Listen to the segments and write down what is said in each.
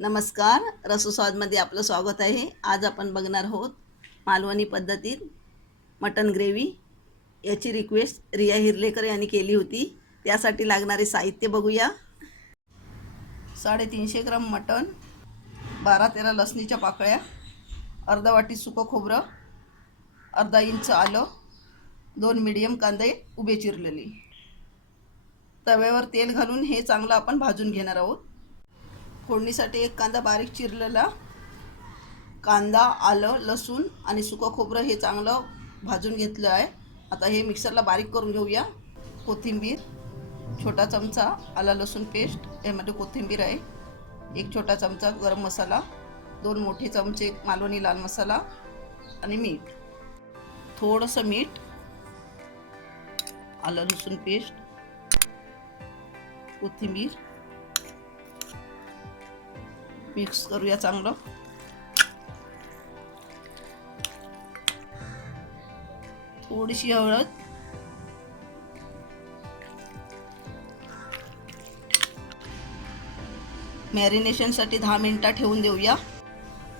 नमस्कार, रसोस्वादमध्ये आपलं स्वागत आहे. आज आपण बघणार आहोत मालवणी पद्धतीत मटन ग्रेव्ही. याची रिक्वेस्ट रिया हिरलेकर यांनी केली होती. त्यासाठी लागणारे साहित्य बघूया. 350 ग्राम मटन, 12-13 लसणीच्या पाकळ्या, अर्धा वाटी सुकं खोबरं, अर्धा इंच आलं, 2 मीडियम कांदे उभे चिरलेले. तव्यावर तेल घालून हे चांगलं आपण भाजून घेणार आहोत. फोडणीसाठी एक कांदा बारीक चिरलेला, कांदा, आलं, लसूण आणि सुकं खोबरं हे चांगलं भाजून घेतलं आहे. आता हे मिक्सरला बारीक करून घेऊया. कोथिंबीर, छोटा चमचा आला लसूण पेस्ट, यामध्ये कोथिंबीर आहे. 1 छोटा चमचा गरम मसाला, 2 मोठे चमचे मालवणी लाल मसाला आणि मीठ, थोडंसं मीठ, आलं लसूण पेस्ट, कोथिंबीर मिक्स करूया चांगलं. थोडीशी हळद, मॅरिनेशनसाठी 10 मिनिटं ठेवून देऊया.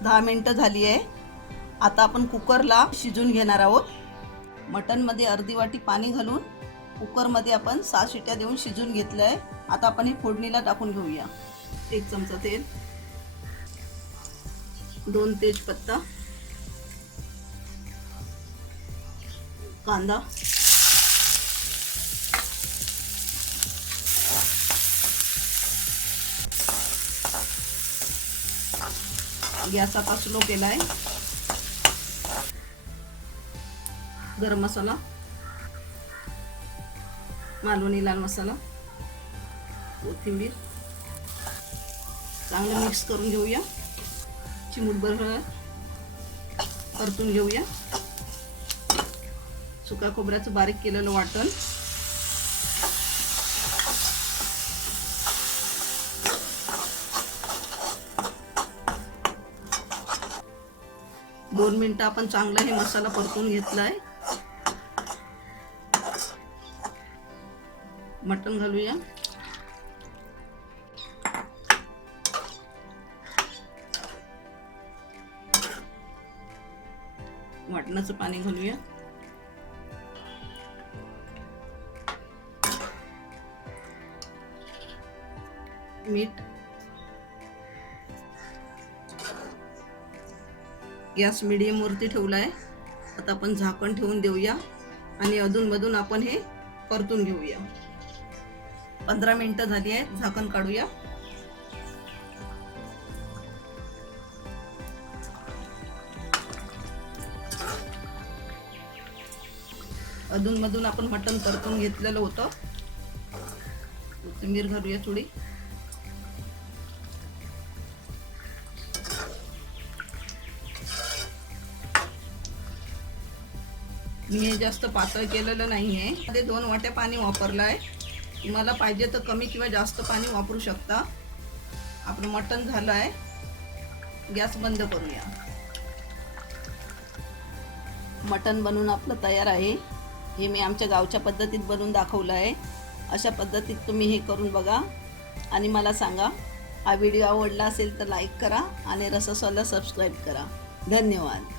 10 मिनिटं झाली आहे. आता आपण कुकरला शिजून घेणार आहोत. मटनमध्ये अर्धी वाटी पाणी घालून कुकरमध्ये आपण 6 शिट्या देऊन शिजून घेतलं आहे. आता आपण हे फोडणीला टाकून घेऊया. 1 चमचा तेल, 2 तेजपत्ता, कांदा, गॅस आता स्लो केलाय. गरम मसाला, मालवणी लाल मसाला, कोथिंबीर चांगलं मिक्स करून घेऊया. चिमूटभर हळद, परतून घेऊया. सुका खोबऱ्याचं बारीक केलेलं वाटण, दोन मिनिटं आपण चांगलं हे मसाला परतून घेतलाय. मटण घालूया. वाटणाचं पाणी घालूया. मीठ, गॅस मीडियम वरती ठेवला आहे. आता आपण झाकण ठेवून देऊया आणि अधूनमधून आपण हे परतून घेऊया. 15 मिनिटं झाली आहेत. झाकण काढूया. अधूनमधून आपण मटण परतून घेतलेलं होतं. कोथिंबीर घालूया थोडी. मी हे जास्त पातळ केलेलं नाही आहे. मध्ये 2 वाट्या पाणी वापरलं आहे. तुम्हाला पाहिजे तर कमी किंवा जास्त पाणी वापरू शकता. आपलं मटण झालं आहे. गॅस बंद करूया. मटण बनवून आपलं तयार आहे. हे मी आमच्या गावच्या पद्धतीत बनवून दाखवलं आहे. अशा पद्धतीत तुम्ही हे करून बघा आणि मला सांगा. हा व्हिडिओ आवडला असेल तर लाईक करा आणि रसस्वादला सबस्क्राईब करा. धन्यवाद.